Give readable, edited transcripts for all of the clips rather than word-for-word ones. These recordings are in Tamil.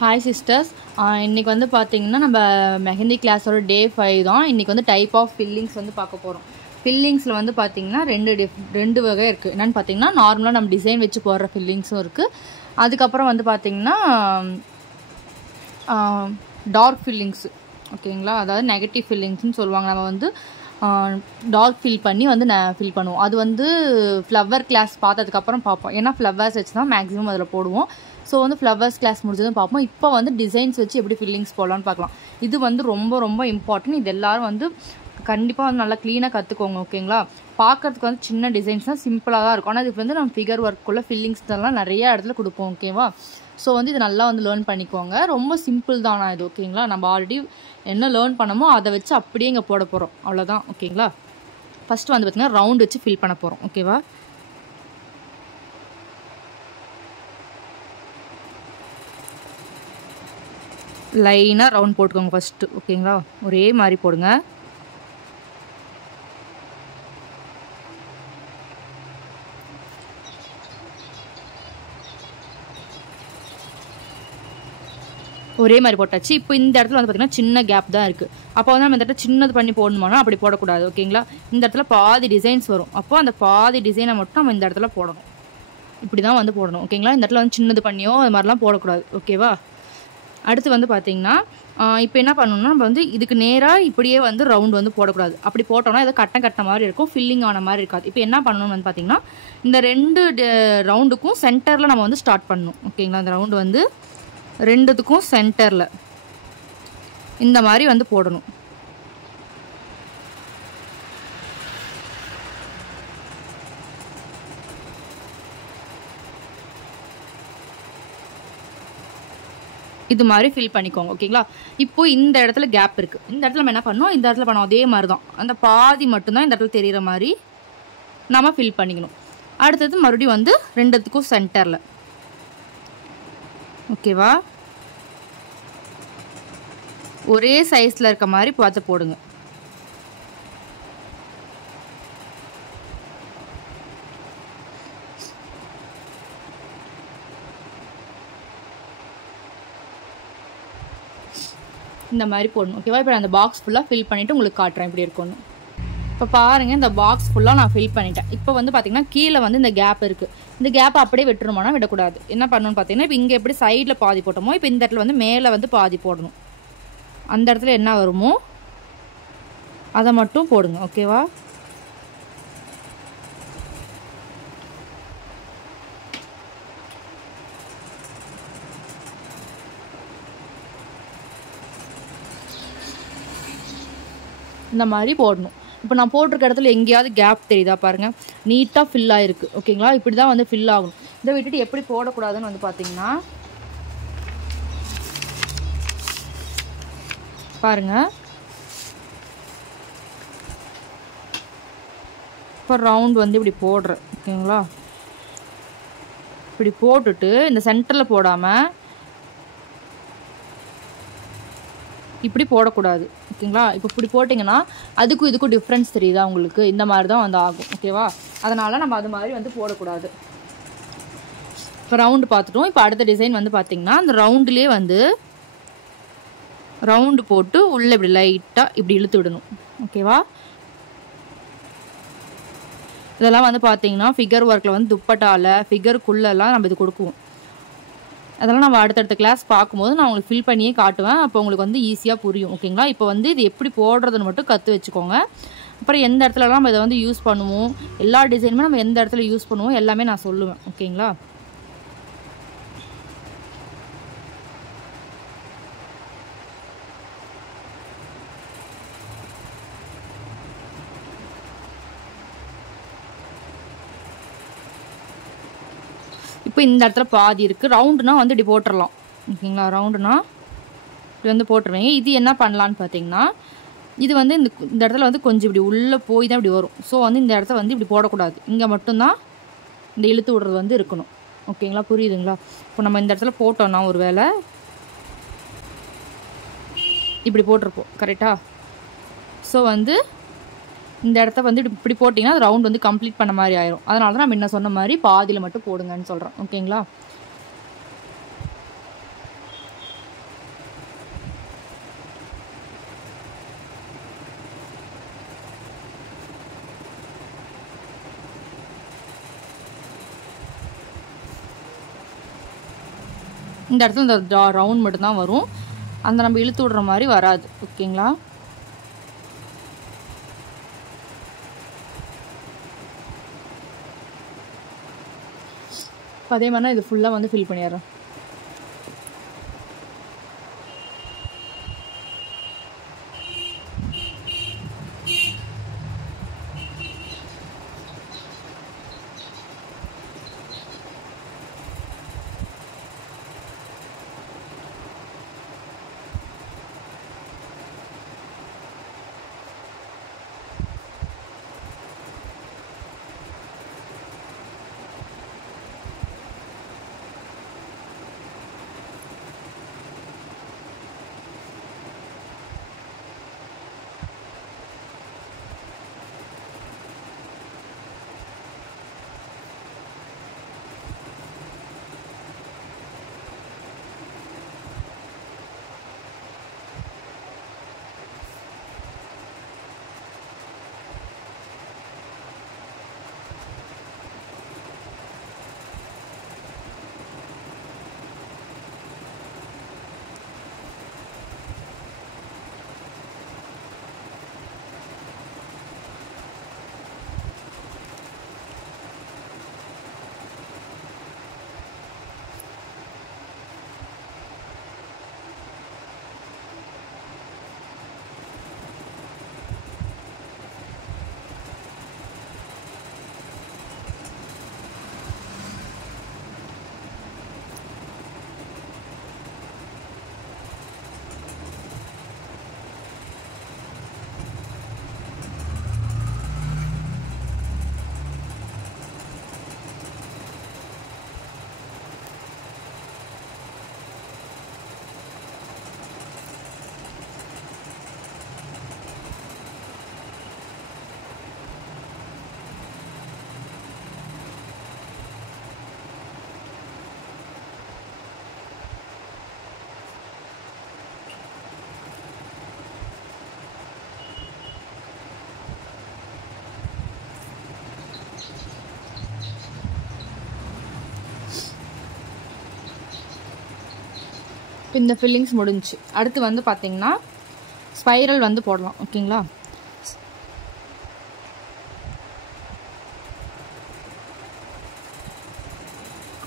ஹாய் சிஸ்டர்ஸ், இன்றைக்கி வந்து பார்த்திங்கன்னா நம்ம மெஹந்தி கிளாஸோட டே 5 தான். இன்றைக்கி வந்து டைப் ஆஃப் ஃபில்லிங்ஸ் வந்து பார்க்க போகிறோம். ஃபில்லிங்ஸில் வந்து பார்த்திங்கன்னா ரெண்டு வகை இருக்குது. என்னென்னு பார்த்திங்கன்னா நார்மலாக நம்ம டிசைன் வச்சு போடுற ஃபில்லிங்ஸும் இருக்குது. அதுக்கப்புறம் வந்து பார்த்திங்கன்னா டார்க் ஃபில்லிங்ஸு, ஓகேங்களா, அதாவது நெகட்டிவ் ஃபில்லிங்ஸ்னு சொல்லுவாங்க. நம்ம வந்து டார்க் ஃபில் பண்ணி வந்து ஃபில் பண்ணுவோம். அது வந்து ஃப்ளவர் கிளாஸ் பார்த்ததுக்கப்புறம் பார்ப்போம். ஏன்னா ஃப்ளவர்ஸ் வச்சு தான் மேக்ஸிமம் அதில் போடுவோம். ஸோ வந்து ஃப்ளவர்ஸ் கிளாஸ் முடிஞ்சதும் பார்ப்போம். இப்போ வந்து டிசைன்ஸ் வச்சு எப்படி ஃபில்லிங்ஸ் போடலான்னு பார்க்கலாம். இது வந்து ரொம்ப ரொம்ப இம்பார்ட்டன்ட். இது எல்லோரும் வந்து கண்டிப்பாக வந்து நல்லா க்ளீனாக கற்றுக்கோங்க, ஓகேங்களா. பார்க்கறதுக்கு வந்து சின்ன டிசைன்ஸ் தான், சிம்பிளாக தான் இருக்கும். ஆனால் இதுக்கு வந்து நம்ம ஃபிகர் ஒர்க்குள்ள ஃபில்லிங்ஸ்லாம் நிறைய இடத்துல கொடுப்போம், ஓகேவா. ஸோ வந்து இது நல்லா வந்து லேர்ன் பண்ணிக்கோங்க. ரொம்ப சிம்பிள் தான் இது, ஓகேங்களா. நம்ம ஆல்ரெடி என்ன லேர்ன் பண்ணமோ அதை வச்சு அப்படியே இங்கே போட போகிறோம், அவ்வளோதான், ஓகேங்களா. ஃபஸ்ட்டு வந்து பார்த்திங்கன்னா ரவுண்ட் வச்சு ஃபில் பண்ண போகிறோம், ஓகேவா. லைனாக ரவுண்ட் போட்டுக்கோங்க ஃபஸ்ட்டு, ஓகேங்களா. ஒரே மாதிரி போடுங்க. ஒரே மாதிரி போட்டாச்சு. இப்போ இந்த இடத்துல வந்து பார்த்திங்கன்னா சின்ன கேப் தான் இருக்குது. அப்போ வந்து நம்ம இந்த இடத்துல சின்னது பண்ணி போடணுமானா அப்படி போடக்கூடாது, ஓகேங்களா. இந்த இடத்துல பாதி டிசைன்ஸ் வரும். அப்போ அந்த பாதி டிசைனை மட்டும் நம்ம இந்த இடத்துல போடணும். இப்படி தான் வந்து போடணும், ஓகேங்களா. இந்த இடத்துல வந்து சின்னது பண்ணியோ அது மாதிரிலாம் போடக்கூடாது, ஓகேவா. அடுத்து வந்து பார்த்திங்கன்னா இப்போ என்ன பண்ணணும்னா நம்ம வந்து இதுக்கு நேராக இப்படியே வந்து ரவுண்ட் வந்து போடக்கூடாது. அப்படி போட்டோம்னா ஏதோ கட்ட மாதிரி இருக்கும், ஃபில்லிங் ஆன மாதிரி இருக்காது. இப்போ என்ன பண்ணணும்னு வந்து பார்த்திங்கன்னா இந்த 2 ரவுண்டுக்கும் சென்டரில் நம்ம வந்து ஸ்டார்ட் பண்ணணும், ஓகேங்களா. இந்த ரவுண்டு வந்து 2த்துக்கும் சென்டரில் இந்த மாதிரி வந்து போடணும். இது மாதிரி ஃபில் பண்ணிக்கோங்க, ஓகேங்களா. இப்போ இந்த இடத்துல கேப் இருக்குது. இந்த இடத்துல நம்ம என்ன பண்ணோம், இந்த இடத்துல பண்ணோம் அதே மாதிரி தான். அந்த பாதி மட்டும்தான் இந்த இடத்துல தெரிகிற மாதிரி நம்ம ஃபில் பண்ணிக்கணும். அடுத்தது மறுபடியும் வந்து 2த்துக்கும் சென்டரில், ஓகேவா. ஒரே சைஸில் இருக்க மாதிரி பார்த்து போடுங்க. இந்த மாதிரி போடணும், ஓகேவா. இப்போ நான் அந்த பாக்ஸ் ஃபுல்லாக ஃபில் பண்ணிவிட்டு உங்களுக்கு காட்டுறேன் இப்படி இருக்கும்னு. இப்போ பாருங்கள், இந்த பாக்ஸ் ஃபுல்லாக நான் ஃபில் பண்ணிட்டேன். இப்போ வந்து பார்த்திங்கன்னா கீழே வந்து இந்த கேப் இருக்குது. இந்த கேப்பை அப்படியே விட்டுருமானா விடக்கூடாது. என்ன பண்ணணும்னு பார்த்தீங்கன்னா இப்போ இங்கே எப்படி சைடில் பாதி போட்டோமோ இப்போ இந்த இடத்துல வந்து மேலே வந்து பாதி போடணும். அந்த இடத்துல என்ன வருமோ அதை மட்டும் போடுங்க, ஓகேவா. இந்த மாதிரி போடணும். இப்போ நான் போட்டிருக்க இடத்துல எங்கேயாவது கேப் தெரியுதா பாருங்கள், நீட்டாக ஃபில் ஆகிருக்கு, ஓகேங்களா. இப்படி தான் வந்து ஃபில் ஆகணும். இதை விட்டுட்டு எப்படி போடக்கூடாதுன்னு வந்து பார்த்தீங்கன்னா பாருங்கள், இப்போ ரவுண்ட் வந்து இப்படி போடுறேன், ஓகேங்களா. இப்படி போட்டுட்டு இந்த சென்டரில் போடாமல் இப்படி போடக்கூடாது, ஓகேங்களா. இப்போ இப்படி போட்டிங்கன்னா அதுக்கும் இதுக்கும் டிஃப்ரென்ஸ் தெரியுதா உங்களுக்கு, இந்த மாதிரி தான் வந்து ஆகும், ஓகேவா. அதனால் நம்ம அது மாதிரி வந்து போடக்கூடாது. இப்போ ரவுண்டு பார்த்துட்டோம். இப்போ அடுத்த டிசைன் வந்து பார்த்திங்கன்னா அந்த ரவுண்டுலேயே வந்து ரவுண்டு போட்டு உள்ளே இப்படி லைட்டாக இப்படி இழுத்து விடணும், ஓகேவா. இதெல்லாம் வந்து பார்த்திங்கன்னா ஃபிகர் ஒர்க்கில் வந்து துப்பட்டாவில் ஃபிகருக்குள்ளெல்லாம் நம்ம இது கொடுக்குவோம். அதெல்லாம் நம்ம அடுத்தடுத்த கிளாஸ் பார்க்கும்போது நான் உங்களுக்கு ஃபில் பண்ணியே காட்டுவேன். அப்போ உங்களுக்கு வந்து ஈஸியாக புரியும், ஓகேங்களா. இப்போ வந்து இது எப்படி போடுறதுன்னு மட்டும் கற்று வச்சுக்கோங்க. அப்புறம் எந்த இடத்துலலாம் நம்ம இதை வந்து யூஸ் பண்ணுவோம், எல்லா டிசைனுமே நம்ம எந்த இடத்துல யூஸ் பண்ணுவோம் எல்லாமே நான் சொல்லுவேன், ஓகேங்களா. இப்போ இந்த இடத்துல பாதி இருக்குது. ரவுண்டுனா வந்து இப்படி போட்டுடலாம், ஓகேங்களா. ரவுண்டுனா இப்படி வந்து போட்டுருவேங்க. இது என்ன பண்ணலான்னு பார்த்தீங்கன்னா இது வந்து இந்த இடத்துல வந்து கொஞ்சம் இப்படி உள்ளே போய் தான் இப்படி வரும். ஸோ வந்து இந்த இடத்துல வந்து இப்படி போடக்கூடாது. இங்கே மட்டும்தான் இந்த இழுத்து விடுறது வந்து இருக்கணும், ஓகேங்களா. புரியுதுங்களா. இப்போ நம்ம இந்த இடத்துல போட்டோம்னா ஒரு வேளை இப்படி போட்டிருப்போம், கரெக்டாக. ஸோ வந்து இந்த இடத்த வந்து இப்படி போட்டிங்கன்னா அது ரவுண்ட் வந்து கம்ப்ளீட் பண்ண மாதிரி ஆயிரும். அதனால தான் நம்ம என்ன சொன்ன மாதிரி பாதியில் மட்டும் போடுங்கன்னு சொல்கிறோம், ஓகேங்களா. இந்த இடத்துல இந்த ரவுண்ட் மட்டும்தான் வரும், அந்த நம்ம இழுத்து விடுற மாதிரி வராது. ஓகேங்களா? அதே மாதிரி இது ஃபுல்லாக வந்து ஃபில் பண்ணிடுறேன். இந்த ஃபில்லிங்ஸ் முடிஞ்சு. அடுத்து வந்து பார்த்தீங்கன்னா ஸ்பைரல் வந்து போடலாம். ஓகேங்களா?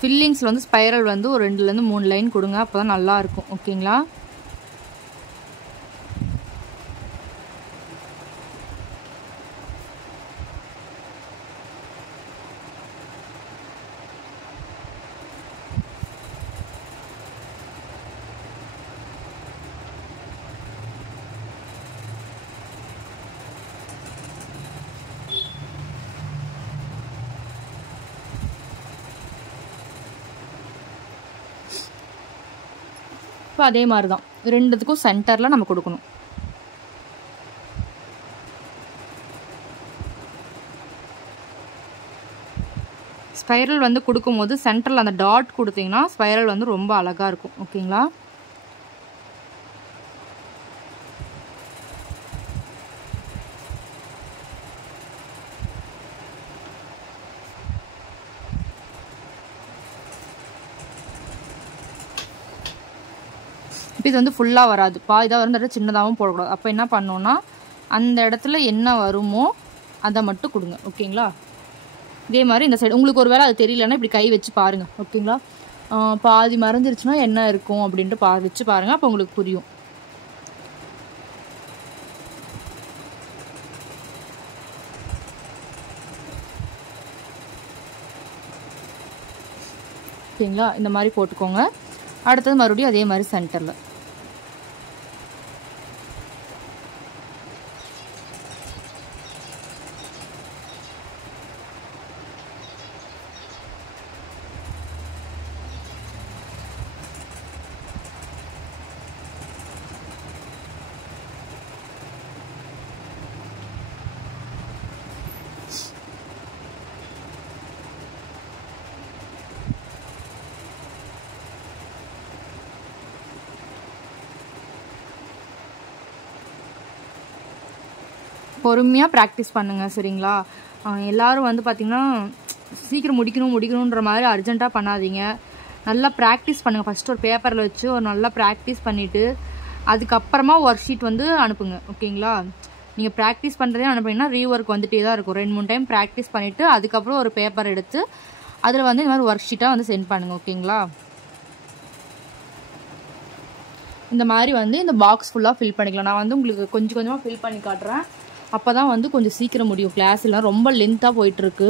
ஃபில்லிங்ஸில் வந்து ஸ்பைரல் வந்து ஒரு 2லேருந்து 3 லைன் கொடுங்க, அப்போ தான் நல்லாயிருக்கும். ஓகேங்களா? இப்போ அதே மாதிரி தான் 2த்துக்கும் சென்டரில் நம்ம கொடுக்கணும். ஸ்பைரல் வந்து கொடுக்கும்போது சென்டரில் அந்த டாட் கொடுத்தீங்கன்னா ஸ்பைரல் வந்து ரொம்ப அழகாக இருக்கும். ஓகேங்களா? இப்போ இது வந்து ஃபுல்லாக வராது, பாதிதான் வரும், இந்த சின்னதாகவும் போடக்கூடாது. அப்போ என்ன பண்ணோன்னா அந்த இடத்துல என்ன வருமோ அதை மட்டும் கொடுங்க. ஓகேங்களா? இதே மாதிரி இந்த சைடு உங்களுக்கு ஒரு வேளை அது தெரியலன்னா இப்படி கை வச்சு பாருங்கள். ஓகேங்களா? பாதி மறைஞ்சிருச்சுன்னா என்ன இருக்கும் அப்படின்ட்டு வச்சு பாருங்கள், அப்போ உங்களுக்கு புரியும். ஓகேங்களா? இந்த மாதிரி போட்டுக்கோங்க. அடுத்தது மறுபடியும் அதே மாதிரி சென்டரில். பொறுமையாக ப்ராக்டிஸ் பண்ணுங்கள். சரிங்களா? எல்லோரும் வந்து பார்த்திங்கன்னா சீக்கிரம் முடிக்கணுன்ற மாதிரி அர்ஜெண்ட்டாக பண்ணாதீங்க. நல்லா ப்ராக்டிஸ் பண்ணுங்கள். ஃபஸ்ட்டு ஒரு பேப்பரில் வச்சு ஒரு நல்லா ப்ராக்டிஸ் பண்ணிவிட்டு அதுக்கப்புறமா ஒர்க் ஷீட் வந்து அனுப்புங்க. ஓகேங்களா? நீங்கள் ப்ராக்டிஸ் பண்ணுறதே அனுப்புனீங்கன்னா ரீஒர்க் வந்துகிட்டே தான் இருக்கும். 2-3 டைம் ப்ராக்டிஸ் பண்ணிவிட்டு அதுக்கப்புறம் ஒரு பேப்பர் எடுத்து அதில் வந்து இந்த மாதிரி ஒர்க் ஷீட்டாக வந்து சென்ட் பண்ணுங்கள். ஓகேங்களா? இந்த மாதிரி வந்து இந்த பாக்ஸ் ஃபுல்லாக ஃபில் பண்ணிக்கலாம். நான் வந்து உங்களுக்கு கொஞ்சம் கொஞ்சமாக ஃபில் பண்ணி காட்டுறேன். அப்போ தான் வந்து கொஞ்சம் சீக்கிரம் முடியும். கிளாஸ் எல்லாம் ரொம்ப லென்த்தாக போயிட்டுருக்கு.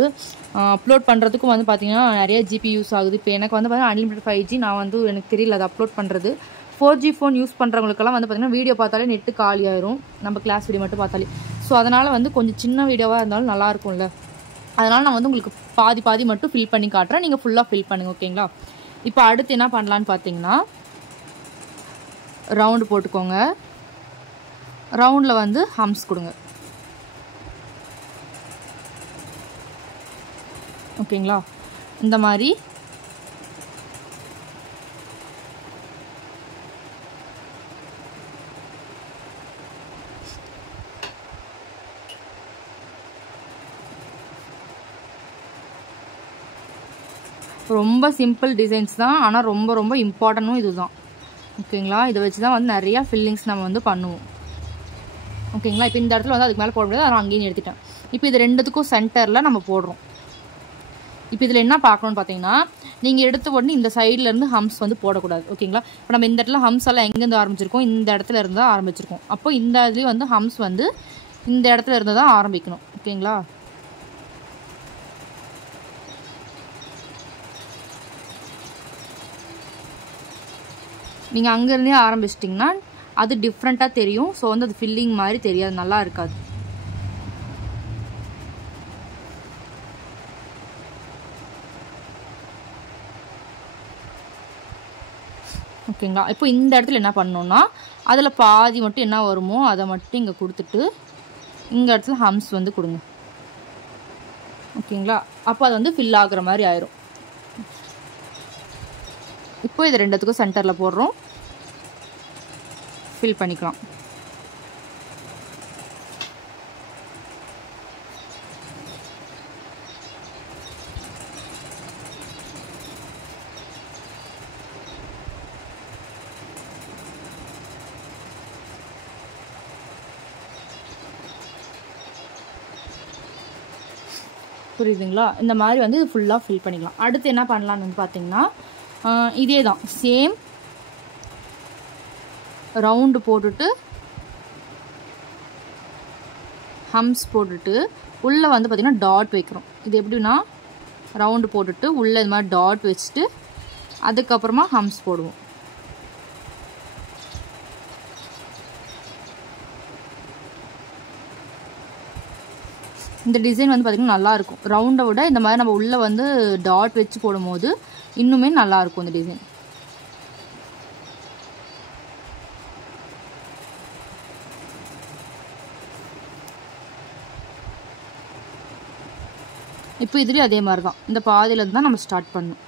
அப்லோட் பண்ணுறதுக்கும் வந்து பார்த்திங்கன்னா நிறைய ஜிபி யூஸ் ஆகுது. இப்போ எனக்கு வந்து பார்த்திங்கன்னா அன்லிமிட்டட் 5G. நான் வந்து எனக்கு தெரியல அது அப்லோட் பண்ணுறது. 4G ஃபோன் யூஸ் பண்ணுறவங்களுக்கெல்லாம் வந்து பார்த்திங்கன்னா வீடியோ பார்த்தாலே நெட்டு காலி ஆயிரும். நம்ம கிளாஸ் வீடியோ மட்டும் பார்த்தாலே. ஸோ அதனால் வந்து கொஞ்சம் சின்ன வீடியோவாக இருந்தாலும் நல்லாயிருக்கும்ல. அதனால் நான் வந்து உங்களுக்கு பாதி மட்டும் ஃபில் பண்ணி காட்டுறேன். நீங்கள் ஃபுல்லாக ஃபில் பண்ணுங்கள். ஓகேங்களா? இப்போ அடுத்து என்ன பண்ணலான்னு பார்த்தீங்கன்னா ரவுண்டு போட்டுக்கோங்க. ரவுண்டில் வந்து ஹம்ஸ் கொடுங்க. ஓகேங்களா? இந்த மாதிரி ரொம்ப சிம்பிள் டிசைன்ஸ் தான். ஆனால் ரொம்ப ரொம்ப இம்பார்ட்டன்ட்டும் இது தான். ஓகேங்களா? இதை வச்சு தான் வந்து நிறையா ஃபில்லிங்ஸ் நம்ம வந்து பண்ணுவோம். ஓகேங்களா? இப்போ இந்த இடத்துல வந்து அதுக்கு மேலே போட முடியாது. அதை அங்கேயும் எடுத்துட்டேன். இப்போ இது ரெண்டுத்துக்கும் சென்டரில் நம்ம போடுறோம். இப்போ இதில் என்ன பார்க்கணுன்னு பார்த்தீங்கன்னா நீங்கள் எடுத்த உடனே இந்த சைட்லேருந்து ஹம்ஸ் வந்து போடக்கூடாது. ஓகேங்களா? இப்போ நம்ம இந்த இடத்துல ஹம்ஸ் எல்லாம் எங்கேருந்து ஆரம்பிச்சிருக்கோம்? இந்த இடத்துல இருந்து தான் ஆரம்பிச்சிருக்கோம். அப்போ இந்த இதுலேயும் வந்து ஹம்ஸ் வந்து இந்த இடத்துல இருந்து தான் ஆரம்பிக்கணும். ஓகேங்களா? நீங்கள் அங்கேருந்தே ஆரம்பிச்சிட்டிங்கன்னா அது டிஃப்ரெண்ட்டாக தெரியும். ஸோ வந்து அது ஃபில்லிங் மாதிரி தெரியாது, நல்லா இருக்காது. ஓகேங்களா? இப்போ இந்த இடத்துல என்ன பண்ணணும்னா அதில் பாதி மட்டும் என்ன வருமோ அதை மட்டும் இங்கே கொடுத்துட்டு இந்த இடத்துல ஹம்ஸ் வந்து கொடுங்க. ஓகேங்களா? அப்போ அது வந்து ஃபில் ஆகுற மாதிரி ஆயிரும். இப்போ இது ரெண்டுத்துக்கும் சென்டரில் போடுறோம். ஃபில் பண்ணிக்கலாம். புரியுதுங்களா? இந்த மாதிரி வந்து இது ஃபுல்லாக ஃபில் பண்ணிக்கலாம். அடுத்து என்ன பண்ணலான்னு வந்து பார்த்தீங்கன்னா இதே தான் சேம் ரவுண்டு போட்டுட்டு ஹம்ஸ் போட்டுட்டு உள்ளே வந்து பார்த்திங்கன்னா டாட் வைக்கிறோம். இது எப்படின்னா ரவுண்டு போட்டுட்டு உள்ளே இது மாதிரி டாட் வச்சுட்டு அதுக்கப்புறமா ஹம்ஸ் போடுவோம். இந்த டிசைன் வந்து பார்த்திங்கன்னா நல்லாயிருக்கும். ரவுண்டை விட இந்த மாதிரி நம்ம உள்ளே வந்து டாட் வச்சு போடும்போது இன்னுமே நல்லாயிருக்கும் இந்த டிசைன். இப்போ இதுலேயும் அதே மாதிரி தான் இந்த பாதியிலேருந்து தான் நம்ம ஸ்டார்ட் பண்ணணும்.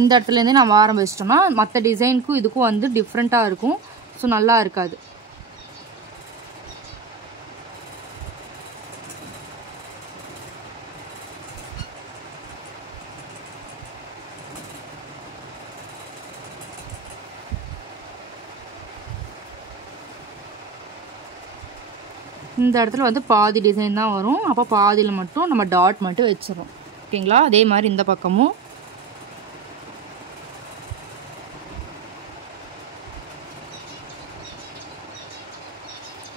இந்த இடத்துலேருந்தே நம்ம ஆரம்பிச்சிட்டோம்னா மற்ற டிசைனுக்கும் இதுக்கும் வந்து டிஃப்ரெண்ட்டாக இருக்கும். ஸோ நல்லா இருக்காது. இந்த இடத்துல வந்து பாதி டிசைன் தான் வரும். அப்போ பாதியில் மட்டும் நம்ம டாட் மட்டும் வச்சிடறோம். ஓகேங்களா? அதே மாதிரி இந்த பக்கமும்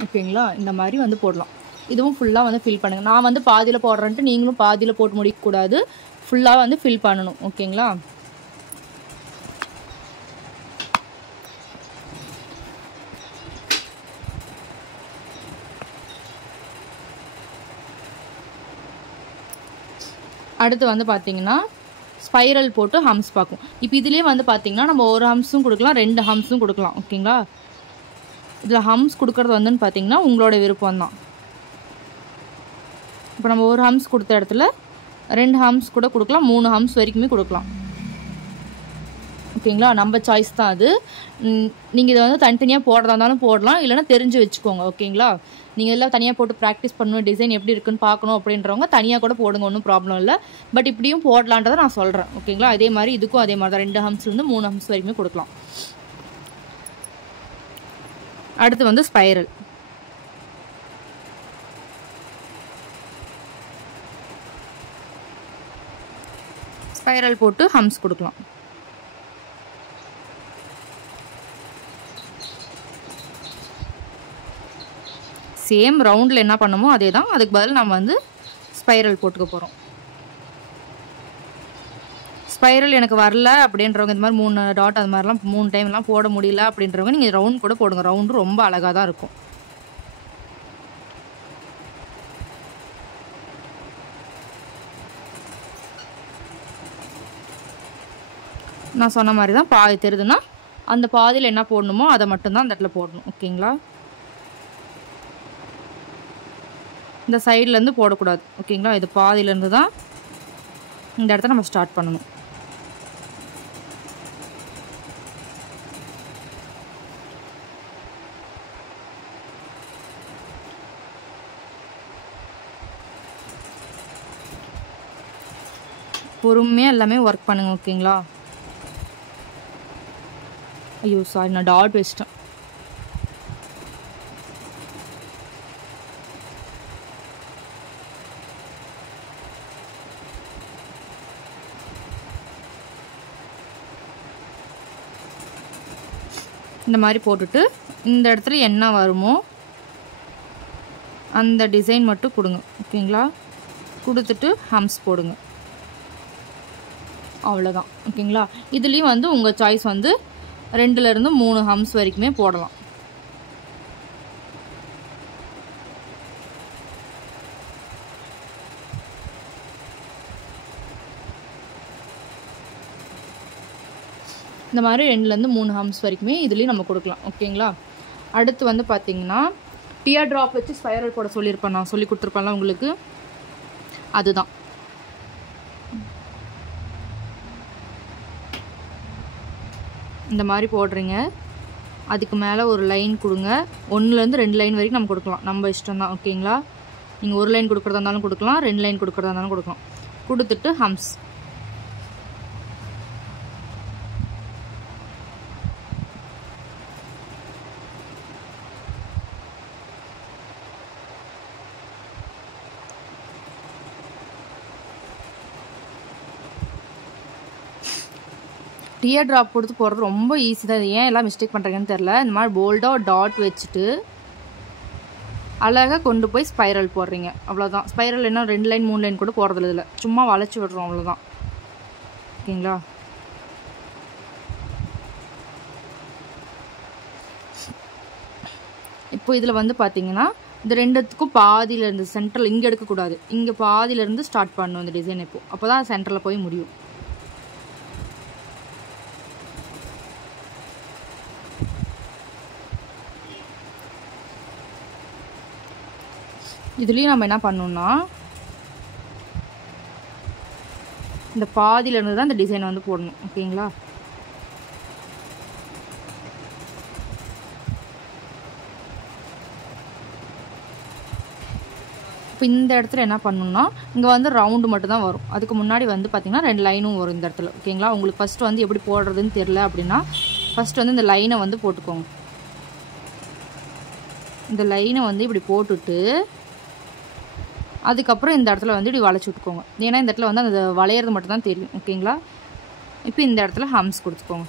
ஓகேங்களா? இந்த மாதிரி வந்து போடலாம். இதுவும் ஃபுல்லாக வந்து ஃபில் பண்ணுங்கள். நான் வந்து பாதியில் போடுறேன்ட்டு நீங்களும் பாதியில் போட்டு முடிக்கக்கூடாது. ஃபுல்லாக வந்து ஃபில் பண்ணணும். ஓகேங்களா? அடுத்து வந்து பார்த்தீங்கன்னா ஸ்பைரல் போட்டு ஹம்ஸ் பார்க்கும். இப்போ இதுலேயே வந்து பார்த்தீங்கன்னா நம்ம ஒரு ஹம்ஸும் கொடுக்கலாம், 2 ஹம்ஸும் கொடுக்கலாம். ஓகேங்களா? இதில் ஹம்ஸ் கொடுக்குறது வந்துன்னு பார்த்தீங்கன்னா உங்களோட விருப்பம் தான். இப்போ நம்ம ஒரு ஹம்ஸ் கொடுத்த இடத்துல 2 ஹம்ஸ் கூட கொடுக்கலாம், 3 ஹம்ஸ் வரைக்குமே கொடுக்கலாம். ஓகேங்களா. நம்ம சாய்ஸ் தான் அது. நீங்கள் இதை வந்து தனித்தனியாக போடுறதா இருந்தாலும் போடலாம், இல்லைனா தெரிஞ்சு வச்சுக்கோங்க. ஓகேங்களா. நீங்கள் எல்லாம் தனியாக போட்டு ப்ராக்டிஸ் பண்ணணும், டிசைன் எப்படி இருக்குன்னு பார்க்கணும் அப்படின்றவங்க தனியாக கூட போடுங்க, ஒன்றும் ப்ராப்ளம் இல்லை. பட் இப்படியும் போடலான்றதை நான் சொல்கிறேன். ஓகேங்களா. அதே மாதிரி இதுக்கும் அதே மாதிரி தான் 2 ஹம்ஸ்லேருந்து 3 ஹம்ஸ் வரைக்குமே கொடுக்கலாம். அடுத்து வந்து ஸ்பைரல். ஸ்பைரல் போட்டு ஹம்ஸ் கொடுக்கலாம். சேம் ரவுண்டில் என்ன பண்ணுமோ அதே தான், அதுக்கு பதில் நம்ம வந்து ஸ்பைரல் போட்டுக்க போகிறோம். ஸ்பைரல் எனக்கு வரல அப்படின்றவங்க, இந்த மாதிரி 3 டாட் அது மாதிரிலாம் 3 டைம்லாம் போட முடியல அப்படின்றவங்க நீங்கள் ரவுண்ட் கூட போடுங்க. ரவுண்டு ரொம்ப அழகாக தான் இருக்கும். நான் சொன்ன மாதிரி தான் பாதி தெரியுதுன்னா அந்த பாதியில் என்ன போடணுமோ அதை மட்டும்தான் அந்த இடத்துல போடணும். ஓகேங்களா. இந்த சைட்லேருந்து போடக்கூடாது. ஓகேங்களா. இது பாதியிலேருந்து தான் இந்த இடத்த நம்ம ஸ்டார்ட் பண்ணணும். பொறுமையாக எல்லாமே ஒர்க் பண்ணுங்க. ஓகேங்களா. ஐயோ சாரி, நான் டாட் வச்சிட்டேன். இந்த மாதிரி போட்டுட்டு இந்த இடத்துல என்ன வருமோ அந்த டிசைன் மட்டும் கொடுங்க. ஓகேங்களா. கொடுத்துட்டு ஹம்ஸ் போடுங்க. அவ்வளோதான். ஓகேங்களா. இதுலேயும் வந்து உங்கள் சாய்ஸ் வந்து 2லேருந்து 3 ஹம்ஸ் வரைக்குமே போடலாம். இந்த மாதிரி 2லேருந்து 3 ஹம்ஸ் வரைக்குமே இதுலேயும் நம்ம கொடுக்கலாம். ஓகேங்களா. அடுத்து வந்து பார்த்தீங்கன்னா டியர் ட்ராப் வச்சு ஸ்பைரல் போட சொல்லியிருப்பேன், நான் சொல்லி கொடுத்துருப்பேன்ல உங்களுக்கு, அதுதான். இந்த மாதிரி போடுறீங்க. அதுக்கு மேலே ஒரு லைன் கொடுங்க. 1லேருந்து 2 லைன் வரைக்கும் நம்ம கொடுக்கலாம், நம்ம இஷ்டம் தான். ஓகேங்களா. நீங்கள் 1 லைன் கொடுக்குறதா இருந்தாலும் கொடுக்கலாம், 2 லைன் கொடுக்குறதா இருந்தாலும் கொடுக்கலாம். கொடுத்துட்டு ஹம்ஸ். டியர் ட்ராப் கொடுத்து போடுறது ரொம்ப ஈஸி தான். ஏன் எல்லாம் மிஸ்டேக் பண்ணுறீங்கன்னு தெரில. இந்த மாதிரி போல்டாக டாட் வச்சுட்டு அழகாக கொண்டு போய் ஸ்பைரல் போடுறீங்க. அவ்வளோதான். ஸ்பைரல் என்ன 2 லைன் 3 லைன் கூட போடுறது இல்லை, சும்மா வளைச்சி விடுறோம், அவ்வளோதான். ஓகேங்களா. இப்போ இதில் வந்து பார்த்தீங்கன்னா இந்த 2த்துக்கும் பாதியிலேருந்து சென்டரில் இங்கே எடுக்கக்கூடாது, இங்கே பாதியிலேருந்து ஸ்டார்ட் பண்ணணும் இந்த டிசைன். இப்போது அப்போ தான் சென்டரில் போய் முடியும். இதுலேயும் நம்ம என்ன பண்ணணும்னா இந்த பாதியிலேருந்து தான் இந்த டிசைனை வந்து போடணும். ஓகேங்களா. இப்போ இந்த இடத்துல என்ன பண்ணணும்னா இங்கே வந்து ரவுண்டு மட்டும் தான் வரும். அதுக்கு முன்னாடி வந்து பார்த்திங்கன்னா 2 லைனும் வரும் இந்த இடத்துல. ஓகேங்களா. உங்களுக்கு ஃபஸ்ட்டு வந்து எப்படி போடுறதுன்னு தெரில அப்படின்னா ஃபஸ்ட்டு வந்து இந்த லைனை வந்து போட்டுக்கோங்க. இந்த லைனை வந்து இப்படி போட்டுட்டு அதுக்கப்புறம் இந்த இடத்துல வந்து இப்படி வளைச்சி விட்டுக்கோங்க. ஏன்னா இந்த இடத்துல வந்து அந்த வளையிறது மட்டும் தான் தெரியும். ஓகேங்களா. இப்போ இந்த இடத்துல ஹம்ஸ் கொடுத்துக்கோங்க.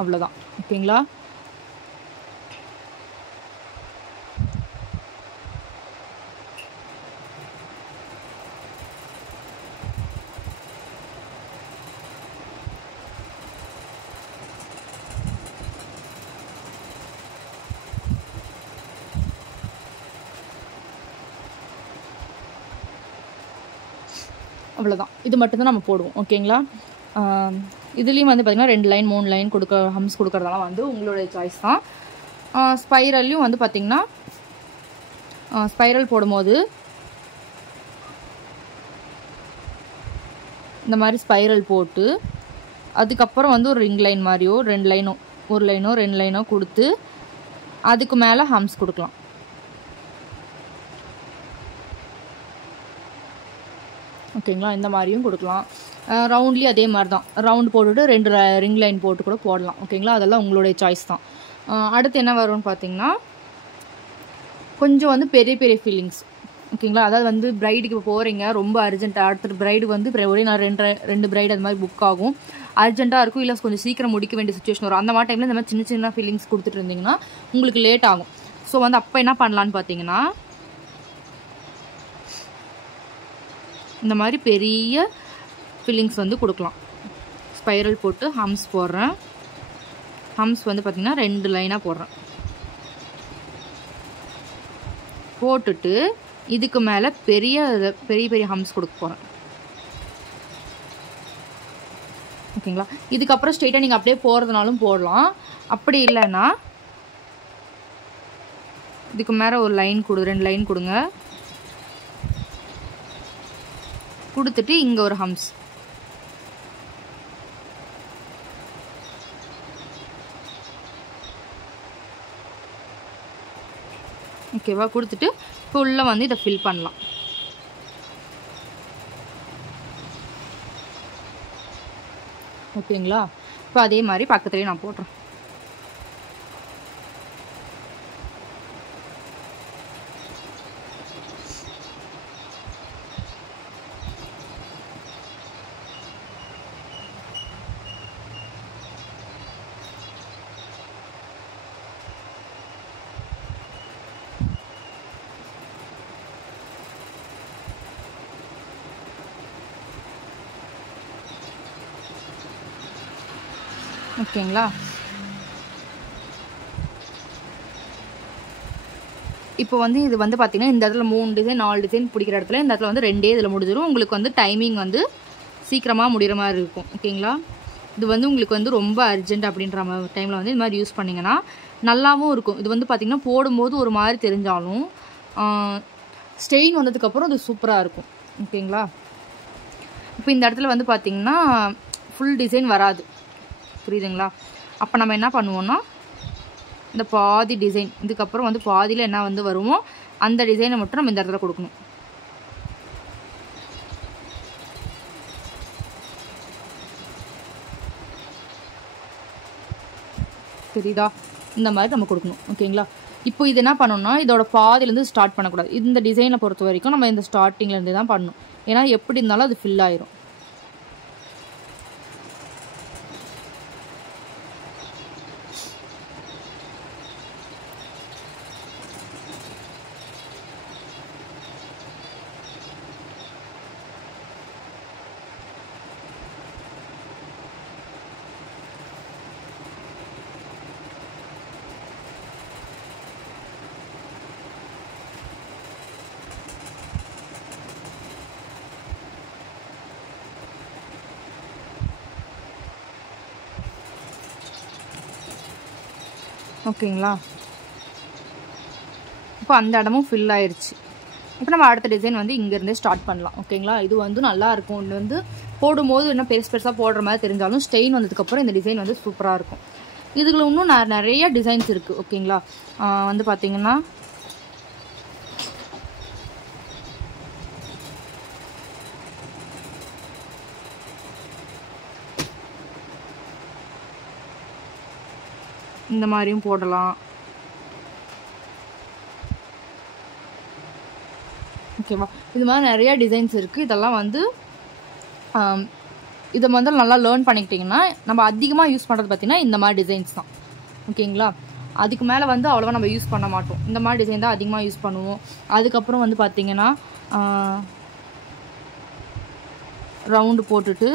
அவ்வளோதான். ஓகேங்களா. அவ்வளோதான். இது மட்டும்தான் நம்ம போடுவோம். ஓகேங்களா. இதுலேயும் வந்து பார்த்திங்கன்னா 2 லைன் 3 லைன் ஹம்ஸ் கொடுக்குறதெல்லாம் வந்து உங்களுடைய சாய்ஸ் தான். ஸ்பைரல்லையும் வந்து பார்த்திங்கன்னா ஸ்பைரல் போடும்போது இந்த மாதிரி ஸ்பைரல் போட்டு அதுக்கப்புறம் வந்து ஒரு ரிங் லைன் மாதிரியோ 2 லைனோ, ஒரு லைனோ 2 லைனோ கொடுத்து அதுக்கு மேலே ஹம்ஸ் கொடுக்கலாம். ஓகேங்களா, இந்த மாதிரியும் கொடுக்கலாம். ரவுண்ட்லேயும் அதே மாதிரி தான், ரவுண்ட் போட்டுட்டு 2 ரிங் லைன் போட்டு கூட போடலாம். ஓகேங்களா, அதெல்லாம் உங்களுடைய சாய்ஸ் தான். அடுத்து என்ன வரும்னு பார்த்தீங்கன்னா, கொஞ்சம் வந்து பெரிய பெரிய ஃபீலிங்ஸ். ஓகேங்களா, அதாவது வந்து பிரைடுக்கு இப்போ போகிறீங்க, ரொம்ப அர்ஜென்ட்டாக, அடுத்த பிரைடு வந்து ஒரே நான் 2 பிரைடு அது மாதிரி புக் ஆகும், அர்ஜென்ட்டாக இருக்கும், இல்லை கொஞ்சம் சீக்கிரம் முடிக்க வேண்டிய சுச்சுவேஷன் வரும். அந்த மாதிரி டைமில் இந்த மாதிரி சின்ன சின்ன ஃபீலிங்ஸ் கொடுத்துட்டு இருந்தீங்கன்னா உங்களுக்கு லேட் ஆகும். ஸோ வந்து அப்போ என்ன பண்ணலான்னு பார்த்தீங்கன்னா, இந்த மாதிரி பெரிய ஃபில்லிங்ஸ் வந்து கொடுக்கலாம். ஸ்பைரல் போட்டு ஹம்ஸ் போடுறேன். ஹம்ஸ் வந்து பார்த்திங்கன்னா 2 லைனாக போடுறேன். போட்டுட்டு இதுக்கு மேலே பெரிய பெரிய ஹம்ஸ் கொடுக்க போகிறேன். ஓகேங்களா, இதுக்கப்புறம் ஸ்ட்ரெயிட்டாக நீங்கள் அப்படியே போகிறதுனாலும் போடலாம். அப்படி இல்லைன்னா இதுக்கு மேலே ஒரு லைன் 2 லைன் கொடுங்க. கொடுத்துட்டு இங்கே ஒரு ஹம்ஸ். ஓகேவா, கொடுத்துட்டு இப்போ உள்ள வந்து இதை ஃபில் பண்ணலாம். ஓகேங்களா, இப்போ அதே மாதிரி பக்கத்துலேயே நான் போடுறேன். ஓகேங்களா, இப்போ வந்து இது வந்து பார்த்தீங்கன்னா இந்த இடத்துல 3 டிசைன் 4 டிசைன் பிடிக்கிற இடத்துல இந்த இடத்துல வந்து 2 இதில் முடிஞ்சிடும். உங்களுக்கு வந்து டைமிங் வந்து சீக்கிரமாக முடிகிற மாதிரி இருக்கும். ஓகேங்களா, இது வந்து உங்களுக்கு வந்து ரொம்ப அர்ஜென்ட் அப்படின்ற டைமில் வந்து இது மாதிரி யூஸ் பண்ணிங்கன்னா நல்லாவும் இருக்கும். இது வந்து பார்த்திங்கன்னா போடும்போது ஒரு மாதிரி தெரிஞ்சாலும் ஸ்டெயின் வந்ததுக்கப்புறம் அது சூப்பராக இருக்கும். ஓகேங்களா, இப்போ இந்த இடத்துல வந்து பார்த்திங்கன்னா ஃபுல் டிசைன் வராது, புரியுதுங்களா? அப்போ நம்ம என்ன பண்ணுவோம்னா, இந்த பாதி டிசைன் இதுக்கப்புறம் வந்து பாதியில் என்ன வந்து வருமோ அந்த டிசைனை மட்டும் நம்ம இந்த இடத்துல கொடுக்கணும். சரிதா, இந்த மாதிரி நம்ம கொடுக்கணும். ஓகேங்களா, இப்போ இது என்ன பண்ணணும்னா, இதோட பாதியிலேருந்து ஸ்டார்ட் பண்ணக்கூடாது. இந்த டிசைனை பொறுத்த வரைக்கும் நம்ம இந்த ஸ்டார்டிங்லேருந்து தான் பண்ணணும். ஏன்னா எப்படி இருந்தாலும் அது ஃபில் ஆயிரும். ஓகேங்களா, இப்போ அந்த இடமும் ஃபில் ஆயிடுச்சு. இப்போ நம்ம அடுத்த டிசைன் வந்து இங்கேருந்தே ஸ்டார்ட் பண்ணலாம். ஓகேங்களா, இது வந்து நல்லாயிருக்கும். இது வந்து போடும்போது இன்னும் பெருசாக போடுற மாதிரி தெரிஞ்சாலும் ஸ்டெயின் வந்ததுக்கப்புறம் இந்த டிசைன் வந்து சூப்பராக இருக்கும். இதுல இன்னும் நிறைய டிசைன்ஸ் இருக்குது. ஓகேங்களா, வந்து பார்த்தீங்கன்னா இந்த மாதிரியும் போடலாம். ஓகேவா, இது மாதிரி நிறைய டிசைன்ஸ் இருக்குது. இதெல்லாம் வந்து இதை வந்து நல்லா லேர்ன் பண்ணிக்கிட்டிங்கன்னா நம்ம அதிகமாக யூஸ் பண்ணுறது பார்த்திங்கன்னா இந்த மாதிரி டிசைன்ஸ் தான். ஓகேங்களா, அதுக்கு மேலே வந்து அவ்வளோவா நம்ம யூஸ் பண்ண மாட்டோம். இந்த மாதிரி டிசைன் தான் அதிகமாக யூஸ் பண்ணுவோம். அதுக்கப்புறம் வந்து பார்த்திங்கன்னா ரவுண்டு போட்டுட்டு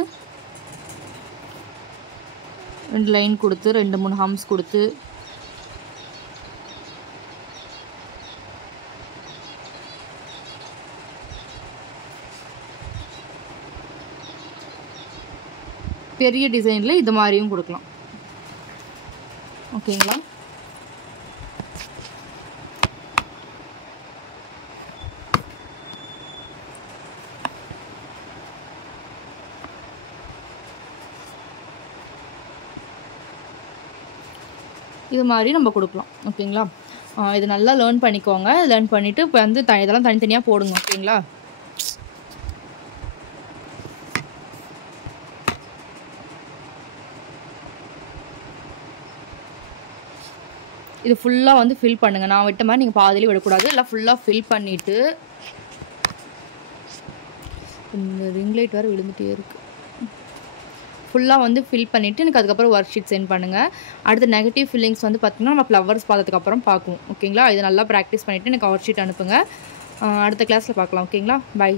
2 லைன் கொடுத்து 2-3 ஹம்ஸ் கொடுத்து பெரிய டிசைனில் இது மாதிரியும் கொடுக்கலாம். ஓகேங்களா, இது மாதிரி நம்ம கொடுக்கலாம். ஓகேங்களா? இது நல்லா லேர்ன் பண்ணிக்கோங்க. லேர்ன் பண்ணிவிட்டு இப்போ வந்து இதெல்லாம் தனித்தனியாக போடுங்க. ஓகேங்களா? இது ஃபுல்லாக வந்து ஃபில் பண்ணுங்கள். நான் விட்ட மாதிரி நீங்கள் பாதியிலே விடக்கூடாது. எல்லாம் ஃபுல்லாக ஃபில் பண்ணிவிட்டு இந்த ரிங் லைட் வேறு விழுந்துகிட்டே இருக்குது. ஃபுல்லாக வந்து ஃபில் பண்ணிவிட்டு எனக்கு அதுக்கப்புறம் ஒர்க் ஷீட் சென்ட் பண்ணுங்கள். அடுத்து நெகட்டிவ் ஃபில்லிங்ஸ் வந்து பார்த்திங்கன்னா நம்ம ஃப்ளவர்ஸ் பார்த்ததுக்கப்புறம் பார்க்குவோம். ஓகேங்களா? இதை நல்லா ப்ராக்டிஸ் பண்ணிவிட்டு எனக்கு ஒர்க் ஷீட் அனுப்புங்க. அடுத்த கிளாஸில் பார்க்கலாம். ஓகேங்களா? பை.